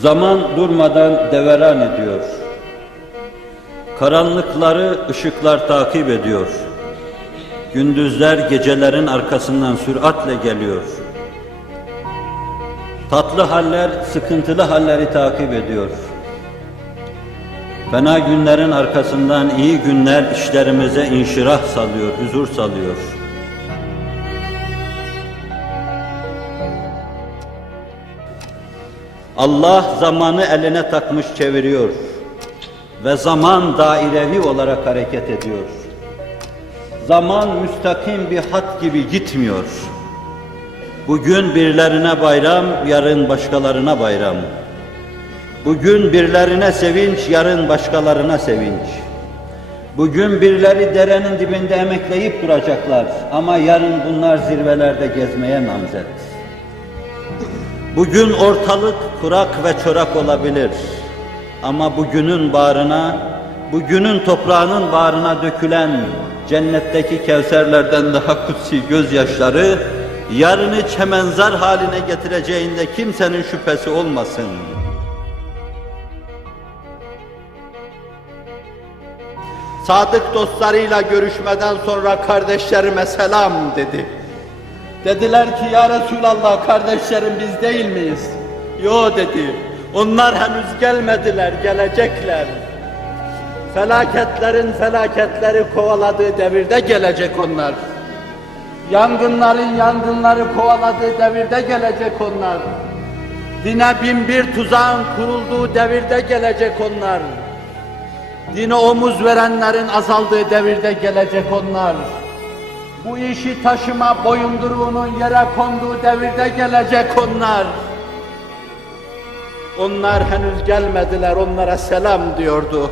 Zaman durmadan deveran ediyor. Karanlıkları ışıklar takip ediyor. Gündüzler gecelerin arkasından süratle geliyor. Tatlı haller sıkıntılı halleri takip ediyor. Fena günlerin arkasından iyi günler işlerimize inşirah salıyor, huzur salıyor. Allah zamanı eline takmış çeviriyor ve zaman dairevi olarak hareket ediyor. Zaman müstakim bir hat gibi gitmiyor. Bugün birilerine bayram, yarın başkalarına bayram. Bugün birilerine sevinç, yarın başkalarına sevinç. Bugün birileri derenin dibinde emekleyip duracaklar ama yarın bunlar zirvelerde gezmeye namzet. Bugün ortalık kurak ve çorak olabilir. Ama bugünün bağrına, bugünün toprağının bağrına dökülen cennetteki kevserlerden daha kutsi gözyaşları, yarını çemenzar haline getireceğinde kimsenin şüphesi olmasın. Sadık dostlarıyla görüşmeden sonra kardeşlerime selam dedi. Dediler ki ya Resulallah kardeşlerim biz değil miyiz? Yo dedi. Onlar henüz gelmediler, gelecekler. Felaketlerin felaketleri kovaladığı devirde gelecek onlar. Yangınların yangınları kovaladığı devirde gelecek onlar. Dine bin bir tuzağın kurulduğu devirde gelecek onlar. Dine omuz verenlerin azaldığı devirde gelecek onlar. Bu işi taşıma boyunduruğunun yere konduğu devirde gelecek onlar. Onlar henüz gelmediler, onlara selam diyordu.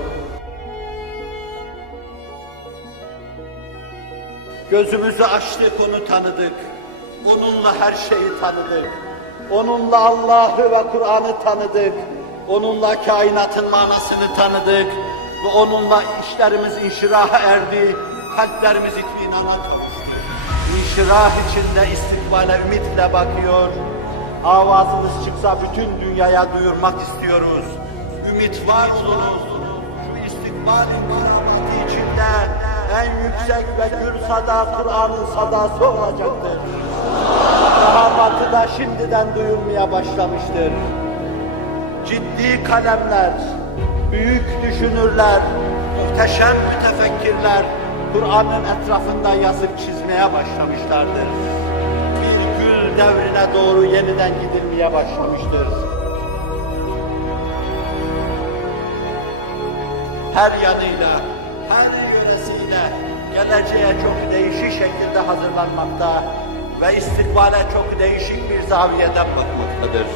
Gözümüzü açtık, onu tanıdık. Onunla her şeyi tanıdık. Onunla Allah'ı ve Kur'an'ı tanıdık. Onunla kainatın manasını tanıdık. Ve onunla işlerimiz inşiraha erdi. Kalplerimiz itminana kavuştu. İnşirah içinde istikbale ümitle bakıyor. Avazımız çıksa bütün dünyaya duyurmak istiyoruz. Ümit var olunuz. Şu istikbal manabatı içinde en yüksek ve gür sada Kur'an'ın sadası olacaktır. Daha batıda şimdiden duyulmaya başlamıştır. Ciddi kalemler, büyük düşünürler, muhteşem mütefekkirler Kur'an'ın etrafında yazıp çizmeye başlamışlardır. Bir gül devrine doğru yeniden gidilmeye başlamıştır. Her yanıyla, her yöresiyle geleceğe çok değişik şekilde hazırlanmakta ve istikbale çok değişik bir zaviyeden bakmaktadır.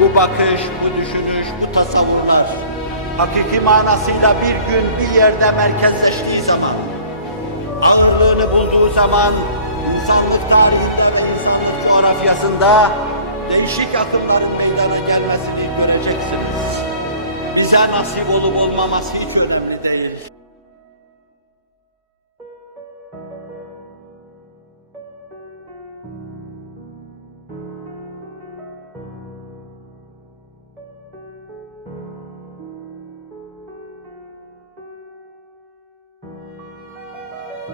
Bu bakış, bu düşünüş, bu tasavvurlar hakiki manasıyla bir gün bir yerde merkezleştiği zaman, ağırlığını bulduğu zaman insanlık tarihinde ve insanlık coğrafyasında değişik akımların meydana gelmesini göreceksiniz. Bize nasip olup olmaması hiç